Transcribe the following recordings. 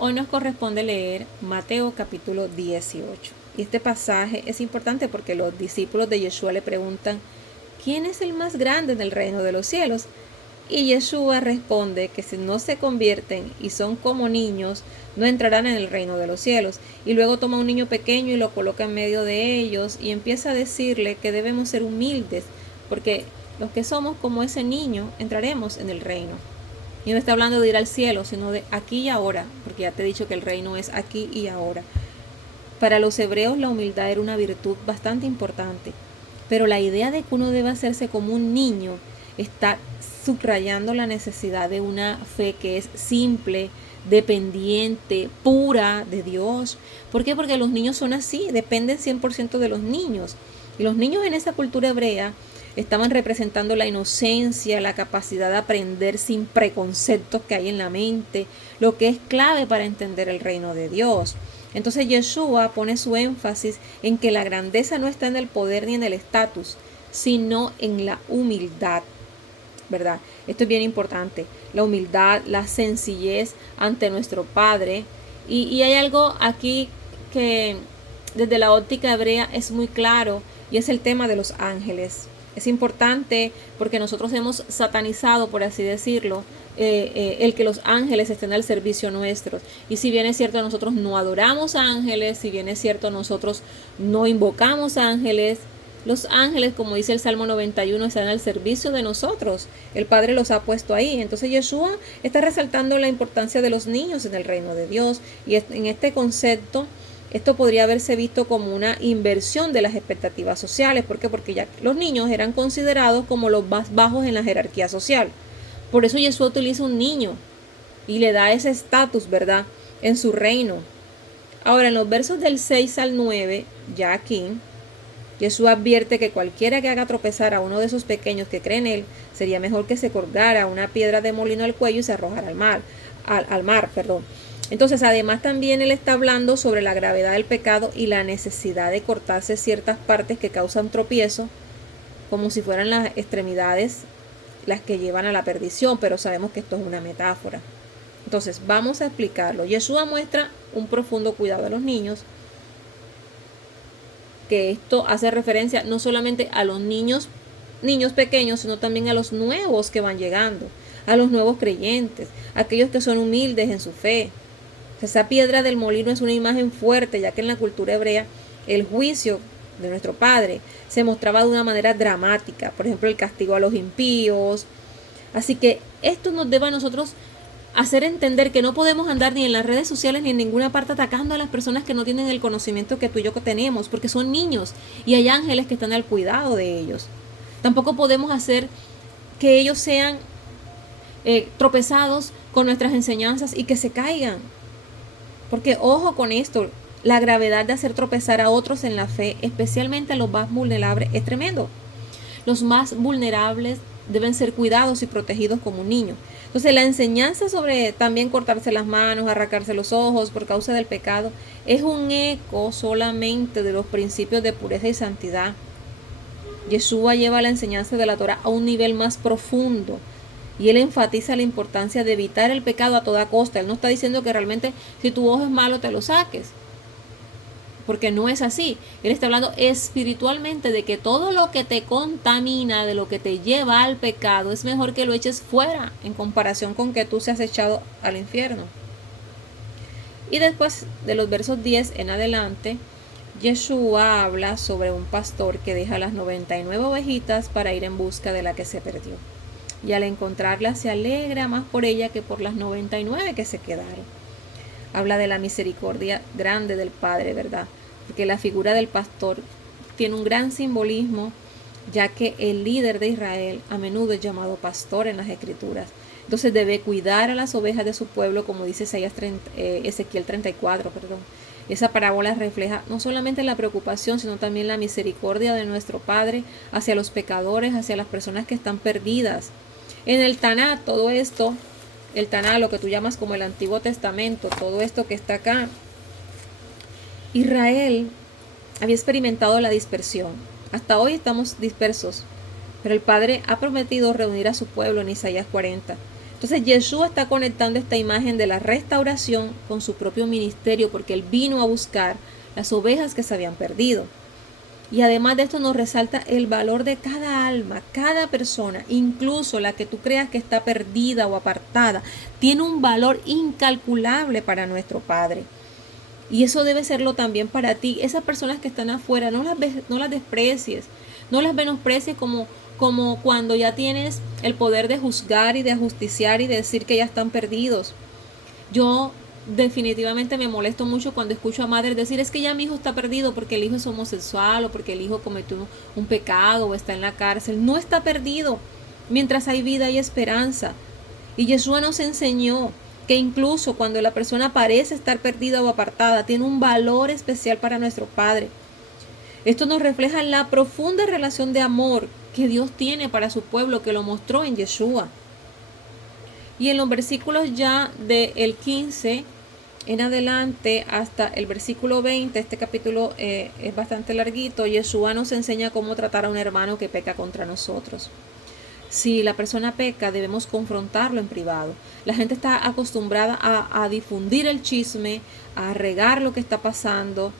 Hoy nos corresponde leer Mateo capítulo 18. Y este pasaje es importante porque los discípulos de Yeshua le preguntan, ¿quién es el más grande en el reino de los cielos? Y Yeshua responde que si no se convierten y son como niños, no entrarán en el reino de los cielos. Y luego toma un niño pequeño y lo coloca en medio de ellos y empieza a decirle que debemos ser humildes, porque los que somos como ese niño entraremos en el reino. Y no está hablando de ir al cielo, sino de aquí y ahora, porque ya te he dicho que el reino es aquí y ahora. Para los hebreos la humildad era una virtud bastante importante, pero la idea de que uno debe hacerse como un niño está subrayando la necesidad de una fe que es simple, dependiente, pura de Dios. ¿Por qué? Porque los niños son así, dependen 100% de los niños. Y los niños en esa cultura hebrea estaban representando la inocencia, la capacidad de aprender sin preconceptos que hay en la mente, lo que es clave para entender el reino de Dios. Entonces Yeshua pone su énfasis en que la grandeza no está en el poder ni en el estatus, sino en la humildad, ¿verdad? Esto es bien importante, la humildad, la sencillez ante nuestro Padre. Y hay algo aquí que desde la óptica hebrea es muy claro, y es el tema de los ángeles. Es importante porque nosotros hemos satanizado, por así decirlo, el que los ángeles estén al servicio nuestro. Y si bien es cierto, nosotros no adoramos ángeles, si bien es cierto, nosotros no invocamos ángeles, los ángeles, como dice el Salmo 91, están al servicio de nosotros. El Padre los ha puesto ahí. Entonces Yeshua está resaltando la importancia de los niños en el reino de Dios. Y en este concepto, esto podría haberse visto como una inversión de las expectativas sociales. ¿Por qué? Porque ya los niños eran considerados como los más bajos en la jerarquía social. Por eso Yeshua utiliza un niño y le da ese estatus, ¿verdad?, en su reino. Ahora, en los versos del 6 al 9, ya aquí, Yeshua advierte que cualquiera que haga tropezar a uno de esos pequeños que cree en él, sería mejor que se colgara una piedra de molino al cuello y se arrojara al mar. Entonces, además también él está hablando sobre la gravedad del pecado y la necesidad de cortarse ciertas partes que causan tropiezo, como si fueran las extremidades las que llevan a la perdición, pero sabemos que esto es una metáfora. Entonces, vamos a explicarlo. Yeshua muestra un profundo cuidado a los niños, que esto hace referencia no solamente a los niños pequeños, sino también a los nuevos que van llegando, a los nuevos creyentes, aquellos que son humildes en su fe. Esa piedra del molino es una imagen fuerte, ya que en la cultura hebrea el juicio de nuestro Padre se mostraba de una manera dramática, por ejemplo el castigo a los impíos. Así que esto nos debe a nosotros hacer entender que no podemos andar ni en las redes sociales ni en ninguna parte atacando a las personas que no tienen el conocimiento que tú y yo tenemos, porque son niños y hay ángeles que están al cuidado de ellos. Tampoco podemos hacer que ellos sean tropezados con nuestras enseñanzas y que se caigan. Porque ojo con esto, la gravedad de hacer tropezar a otros en la fe, especialmente a los más vulnerables, es tremendo. Los más vulnerables deben ser cuidados y protegidos como un niño. Entonces la enseñanza sobre también cortarse las manos, arrancarse los ojos por causa del pecado, es un eco solamente de los principios de pureza y santidad. Yeshua lleva la enseñanza de la Torah a un nivel más profundo. Y él enfatiza la importancia de evitar el pecado a toda costa. Él no está diciendo que realmente si tu ojo es malo te lo saques, porque no es así. Él está hablando espiritualmente de que todo lo que te contamina, de lo que te lleva al pecado, es mejor que lo eches fuera en comparación con que tú seas echado al infierno. Y después de los versos 10 en adelante, Yeshua habla sobre un pastor que deja las 99 ovejitas para ir en busca de la que se perdió. Y al encontrarla se alegra más por ella que por las 99 que se quedaron. Habla de la misericordia grande del Padre, ¿verdad? Porque la figura del pastor tiene un gran simbolismo, ya que el líder de Israel a menudo es llamado pastor en las Escrituras. Entonces debe cuidar a las ovejas de su pueblo, como dice Ezequiel 34. Esa parábola refleja no solamente la preocupación, sino también la misericordia de nuestro Padre hacia los pecadores, hacia las personas que están perdidas. En el Taná, todo esto, el Taná, lo que tú llamas como el Antiguo Testamento, todo esto que está acá, Israel había experimentado la dispersión. Hasta hoy estamos dispersos, pero el Padre ha prometido reunir a su pueblo en Isaías 40. Entonces Yeshua está conectando esta imagen de la restauración con su propio ministerio, porque él vino a buscar las ovejas que se habían perdido. Y además de esto nos resalta el valor de cada alma, cada persona, incluso la que tú creas que está perdida o apartada, tiene un valor incalculable para nuestro Padre. Y eso debe serlo también para ti. Esas personas que están afuera, no las desprecies, no las menosprecies como cuando ya tienes el poder de juzgar y de ajusticiar y de decir que ya están perdidos. Yo definitivamente me molesto mucho cuando escucho a madres decir: es que ya mi hijo está perdido porque el hijo es homosexual o porque el hijo cometió un pecado o está en la cárcel. No está perdido. Mientras hay vida hay esperanza. Y Yeshua nos enseñó que incluso cuando la persona parece estar perdida o apartada, tiene un valor especial para nuestro Padre. Esto nos refleja la profunda relación de amor que Dios tiene para su pueblo, que lo mostró en Yeshua. Y en los versículos ya del 15 en adelante hasta el versículo 20, este capítulo es bastante larguito. Yeshua nos enseña cómo tratar a un hermano que peca contra nosotros. Si la persona peca, debemos confrontarlo en privado. La gente está acostumbrada a difundir el chisme, a regar lo que está pasando,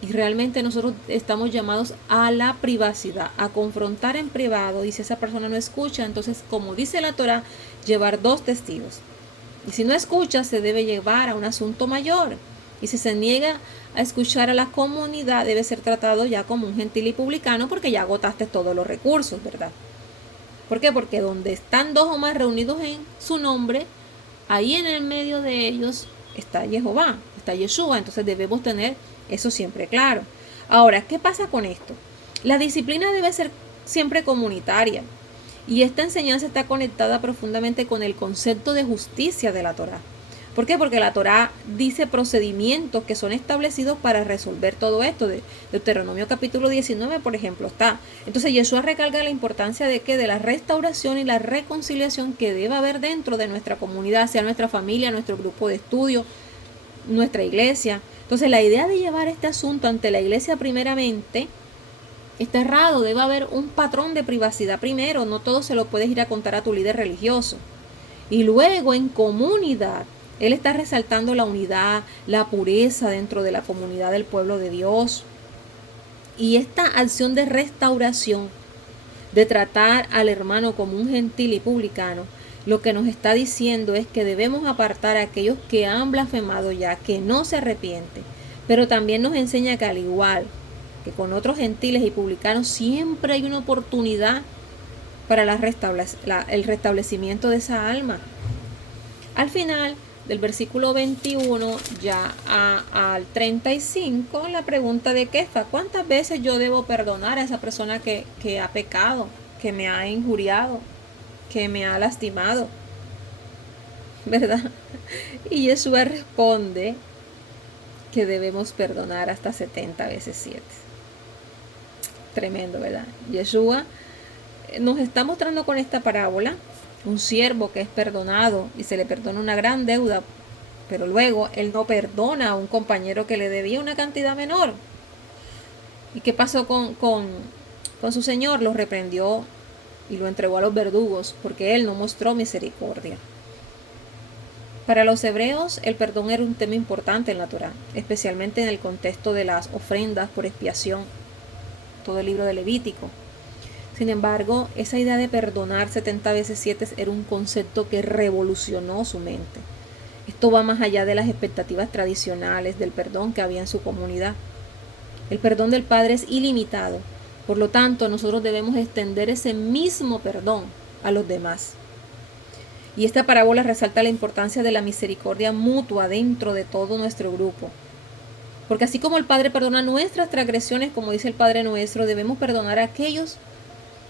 y realmente nosotros estamos llamados a la privacidad, a confrontar en privado. Y si esa persona no escucha, entonces, como dice la Torá, llevar 2 testigos. Y si no escucha, se debe llevar a un asunto mayor. Y si se niega a escuchar a la comunidad, debe ser tratado ya como un gentil y publicano, porque ya agotaste todos los recursos, ¿verdad? ¿Por qué? Porque donde están 2 o más reunidos en su nombre, ahí en el medio de ellos está Jehová, está Yeshua. Entonces debemos tener eso siempre claro. Ahora, ¿qué pasa con esto? La disciplina debe ser siempre comunitaria. Y esta enseñanza está conectada profundamente con el concepto de justicia de la Torá. ¿Por qué? Porque la Torá dice procedimientos que son establecidos para resolver todo esto. De Deuteronomio capítulo 19, por ejemplo, está. Entonces Yeshua recalca la importancia de la restauración y la reconciliación que debe haber dentro de nuestra comunidad, sea nuestra familia, nuestro grupo de estudio, nuestra iglesia. Entonces la idea de llevar este asunto ante la iglesia primeramente está errado. Debe haber un patrón de privacidad primero. No todo se lo puedes ir a contar a tu líder religioso. Y luego en comunidad, él está resaltando la unidad, la pureza dentro de la comunidad del pueblo de Dios. Y esta acción de restauración, de tratar al hermano como un gentil y publicano, lo que nos está diciendo es que debemos apartar a aquellos que han blasfemado ya, que no se arrepienten. Pero también nos enseña que al igual que con otros gentiles y publicanos, siempre hay una oportunidad para el restablecimiento de esa alma. Al final del versículo 21 ya al 35, la pregunta de Kefa: ¿cuántas veces yo debo perdonar a esa persona que ha pecado, que me ha injuriado, que me ha lastimado? ¿Verdad? Y Yeshua responde que debemos perdonar hasta 70 veces 7. Tremendo, ¿verdad? Yeshua nos está mostrando con esta parábola un siervo que es perdonado y se le perdona una gran deuda, pero luego él no perdona a un compañero que le debía una cantidad menor. ¿Y qué pasó con su señor? Lo reprendió y lo entregó a los verdugos porque él no mostró misericordia. Para los hebreos, el perdón era un tema importante en la Torá, especialmente en el contexto de las ofrendas por expiación, todo el libro de Levítico. Sin embargo, esa idea de perdonar 70 veces 7 era un concepto que revolucionó su mente. Esto va más allá de las expectativas tradicionales del perdón que había en su comunidad. El perdón del Padre es ilimitado, por lo tanto, nosotros debemos extender ese mismo perdón a los demás. Y esta parábola resalta la importancia de la misericordia mutua dentro de todo nuestro grupo. Porque así como el Padre perdona nuestras transgresiones, como dice el Padre Nuestro, debemos perdonar a aquellos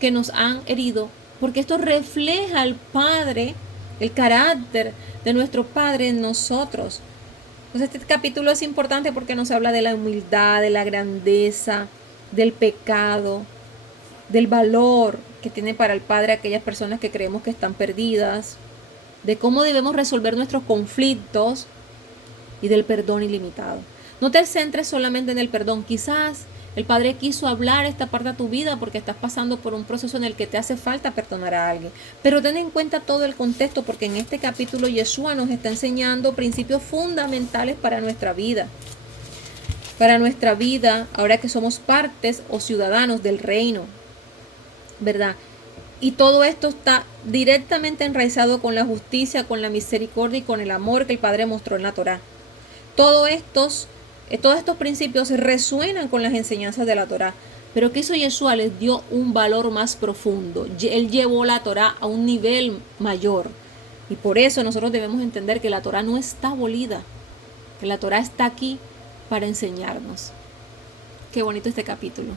que nos han herido, porque esto refleja al Padre, el carácter de nuestro Padre en nosotros. Entonces este capítulo es importante porque nos habla de la humildad, de la grandeza, del pecado, del valor que tiene para el Padre aquellas personas que creemos que están perdidas, de cómo debemos resolver nuestros conflictos y del perdón ilimitado. No te centres solamente en el perdón. Quizás El Padre quiso hablar esta parte de tu vida porque estás pasando por un proceso en el que te hace falta perdonar a alguien. Pero ten en cuenta todo el contexto, porque en este capítulo Yeshua nos está enseñando principios fundamentales para nuestra vida. Para nuestra vida, ahora que somos partes o ciudadanos del reino, ¿verdad? Y todo esto está directamente enraizado con la justicia, con la misericordia y con el amor que el Padre mostró en la Torá. Todos estos principios resuenan con las enseñanzas de la Torá. Pero ¿qué hizo Yeshua? Les dio un valor más profundo. Él llevó la Torá a un nivel mayor. Y por eso nosotros debemos entender que la Torá no está abolida, que la Torá está aquí para enseñarnos. Qué bonito este capítulo.